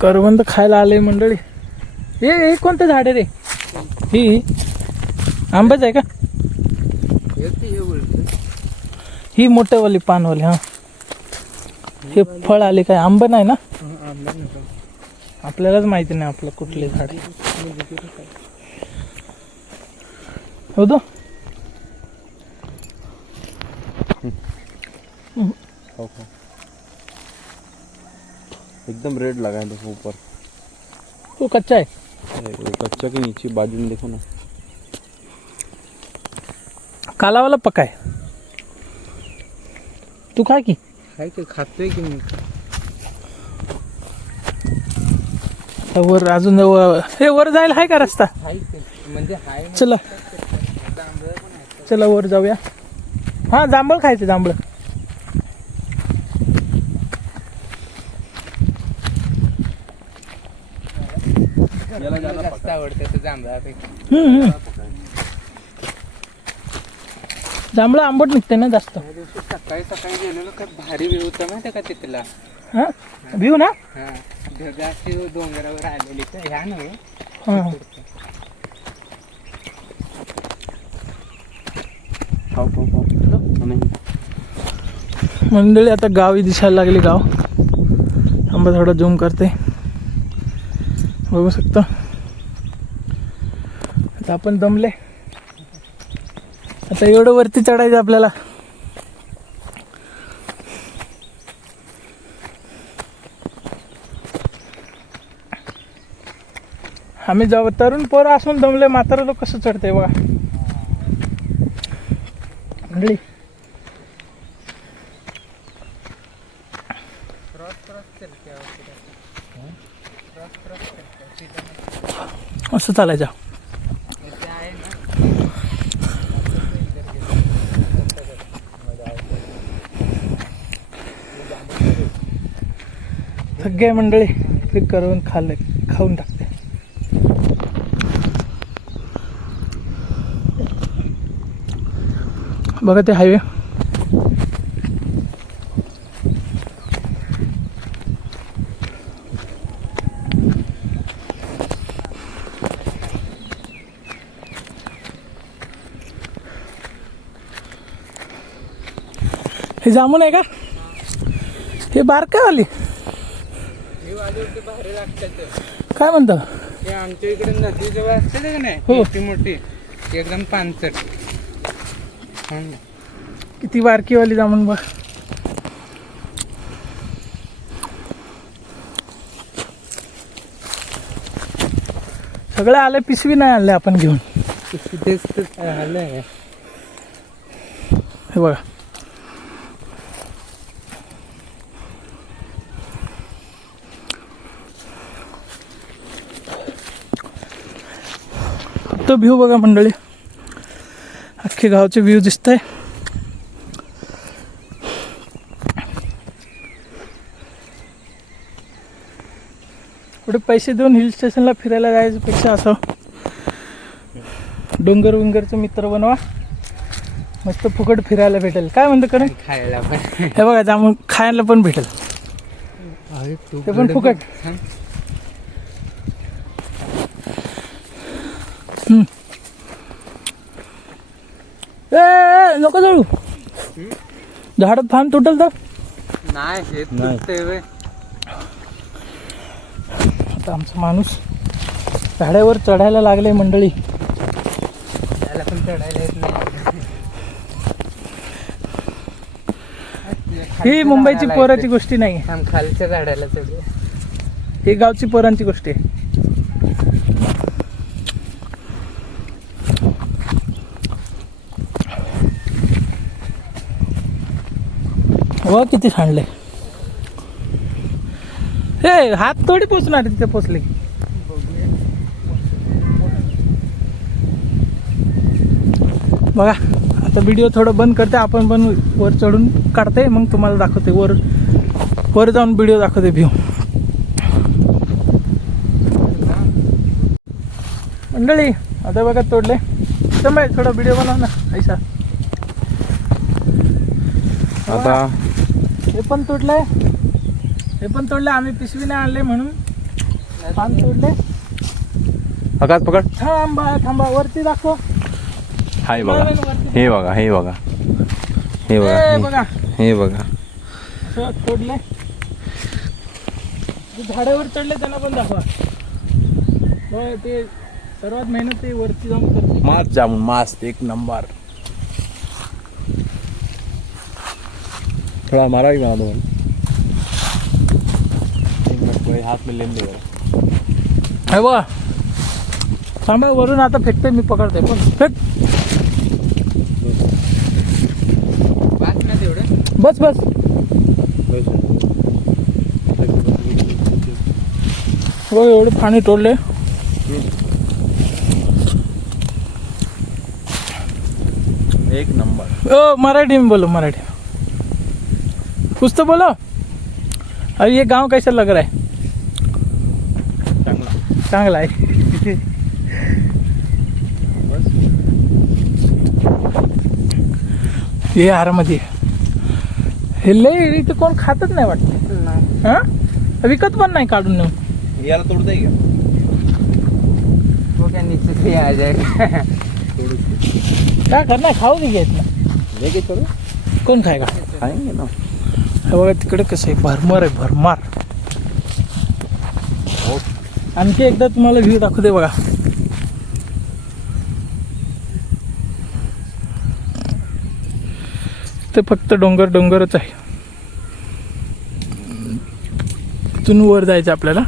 करवंद खायला आले मंडळी. हे कोणतं झाड आहे रे? ही आंबाच आहे का? ही मोठ्यावाली पानवाली. हा हे फळ आले काय? आंबा नाही ना? आपल्यालाच माहिती नाही आपलं कुठले झाड होतो. एकदम रेड लगा है देखो ऊपर. वो कच्चा है. कच्चा के नीचे बाजू में देखो ना. काला वाला पका है. तू खा की. खातोय की मी. वर अजून हे वर जायला आहे का रस्ता? म्हणजे हाय. चला चला वर जाऊया. हा जांभळ खायचे. जांभळ जास्त आवडतं जांभळापेक्षा. जांभळ आंबट निघते ना जास्त. सकाळी सकाळी गेलेलो काय भारी व्ह्यू होता माहिती का तिथला. हा व्ह्यू ना. जास्त डोंगरावर आलेली तर ह्या नव्हे. हा मंडळी आता गावी दिसायला लागली. गाव थांबा थोडा झूम करते. बघू शकता आता आपण दमले. आता एवढं वरती चढायचं आपल्याला. आम्ही जेव्हा तरुण पोरं असून दमले, म्हातारं लोक कसं चढते बघा मंडळी. असं चालायचं. सगळे मंडळी फिर करून खाऊन टाकते. बघा ते हायवे. हे जामून आहे का? हे बारकावाली भारी लागतात. काय म्हणता? हे आमच्या इकडे नदी जवळ असते का नाही. हो. मोठी मोठी एकदम पानसट. किती बारकीवाली जामून बघ. सगळे आले. पिशवी नाही आणले आपण घेऊन. तेच तर आलंय. हे बघा तो व्ह्यू बघा मंडळी. अख्खे गावचे व्ह्यू दिसत आहे. पुढे पैसे देऊन हिल स्टेशनला फिरायला जायच्यापेक्षा असं डोंगर विंगरचं मित्र बनवा. मस्त फुकट फिरायला भेटेल. काय म्हणतं करेन? खायला पण. हे बघा जामून खायला पण भेटेल. ते पण फुकट. ए नको जळू. झाडात फान तुटल तर नाही. हे तुटतंय व्हय. आता आमचा माणूस झाडावर चढायला लागले मंडळी. त्याला पण चढायला येत नाही. ही मुंबईची पोराची गोष्टी नाही. खालच्या झाडाला चढू. ही गावची पोरांची गोष्टी आहे. व किती सांडले. हे हात थोडी पोचणार तिथे पोचले. बघा आता व्हिडिओ थोडं बंद करते. आपण पण वर चढून काढते. मग तुम्हाला दाखवते. वर जाऊन व्हिडिओ दाखवते व्ह्यू. मंडळी आता बघा तोडले. समय थोडा व्हिडिओ बनव ना ऐसा. आता हे पण तोडलंय. हे पण तोडले. आम्ही पिशवी नाही आणले म्हणून पान तोडले. आकाश पकड. थांबा थांबा, वरती दाखव. हाय बघा, हे बघा, हे बघा, हे ए, बघा, बघा हे बघा. असं तोडले. जे झाडावर चढले त्यांना पण दाखवा. बघ, ते सर्वात मेहनत ते वरती जाऊन करते. मस्त जामुन, मस्त एक नंबर. थोड़ा हमारा भी बना दो भाई. हाथ में लेन देगा. हे बघा, थांबा, वरून आता फेकते मी, पकडते पण फेक. वाच ना तेवढं. बस बस. हो, एवढे पाणी तोडले. एक नंबर. ओ मराठी में बोलो, मराठी में कुछ तो बोलो. अरे ये गांव कैसा लग रहा है? चांगला आहे. हे आरामध्ये हे लय इथे कोण खातच नाही वाटत. हा, विकत पण नाही काढून नेऊन. याला तोड़ता ही क्या? वो क्या नीचे से आ जाएगा. काय करणार, खाऊ दे घेत ना. लेके चलो. कोण खायगा? खाएंगे ना. हे बघा तिकडे कसं आहे, भरमार आहे भरमार. आणखी एकदा तुम्हाला व्ह्यू दाखवते बघा. ते फक्त डोंगर डोंगरच आहे. तिथून वर जायचं आपल्याला.